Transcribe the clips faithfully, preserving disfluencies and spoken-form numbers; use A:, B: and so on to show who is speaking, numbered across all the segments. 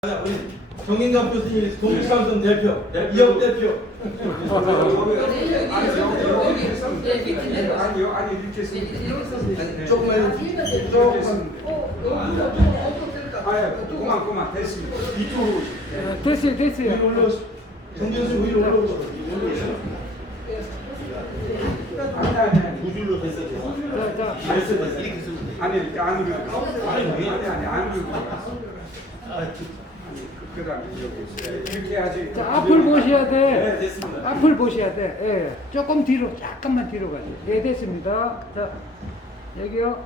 A: 자, 우리 정인갑 교수님 동일삼선 대표, 이혁 대표.
B: 아니요, 아니 이렇게 쓰면
A: 조금만 조금.
B: 아, 그만 그만 됐습니다.
A: 이쪽으로
C: 됐어요, 됐어요.
A: 위로 올라오시. 정 교수 위로 올라오시.
B: 아니 아니 아니
A: 두 줄로 됐어.
C: 자, 자.
A: 됐어 됐어. 이렇게 쓰면 돼.
B: 아니 이렇게 안으로
A: 아니, 왜?
B: 아니 아니 안으로
A: 아,
B: 그다음에 여기 이렇게 해야지.
C: 자, 앞을 보셔야
A: 네,
C: 돼.
A: 됐습니다.
C: 앞을 보셔야 돼. 예. 조금 뒤로, 잠깐만 뒤로 가세요. 예, 됐습니다. 자, 여기요.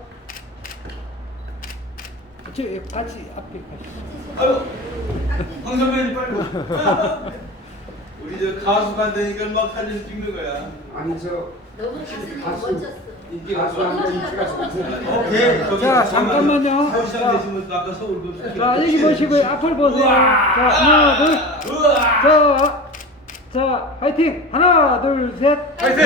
C: 저, 예, 같이 앞에 가시죠.
A: 아유, 황 선배님 빨리 와. 우리 저 가수가 안 되니까 막 사진 찍는 거야.
B: 아니 저
D: 너무 가수님
B: 가수
D: 멋졌어.
B: 인기 가수한테 인기가 좋고.
A: 오케이. 저기
C: 자, 잠깐만요.
A: 서울시장 되신 분도 아까 서울 그.
C: 자, 여기 보시고요. 앞을 보세요. 자, 하나, 둘.
A: 우와.
C: 자, 자, 화이팅! 하나, 둘, 셋.
A: 파이팅!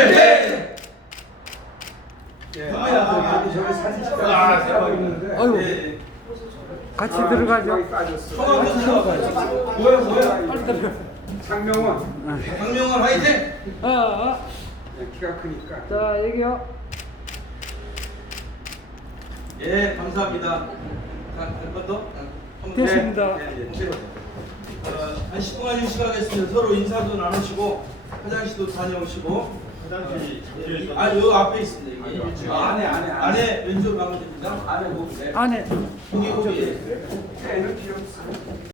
B: 예.
A: 선배야,
B: 아니 저기 사진
A: 아,
B: 찍다가 하고 있는데.
C: 아이고.
A: 네.
C: 같이
B: 아,
C: 들어가죠.
B: 여기 빠졌어.
A: 성함 좀 들어가죠. 뭐야 뭐야?
C: 빨리 들어가.
B: 장명원.
A: 박명원 화이팅!
C: 아, 아.
B: 예, 키가 크니까.
C: 자, 여기요.
A: 예, 감사합니다. 한번 더? 한번 더?
C: 됐습니다.
A: 네, 네, 네. 어, 한 십 분간 휴식하겠습니다. 서로 인사도 나누시고 화장실도 다녀오시고. 화장실이 아, 요 앞에 있습니다. 여기.
B: 아, 안에, 안에, 안에.
A: 안에 왼쪽으로 가면 됩니다. 안에 거기. 네.
C: 안에.
A: 거기 거기.
B: 애는 필요 없어.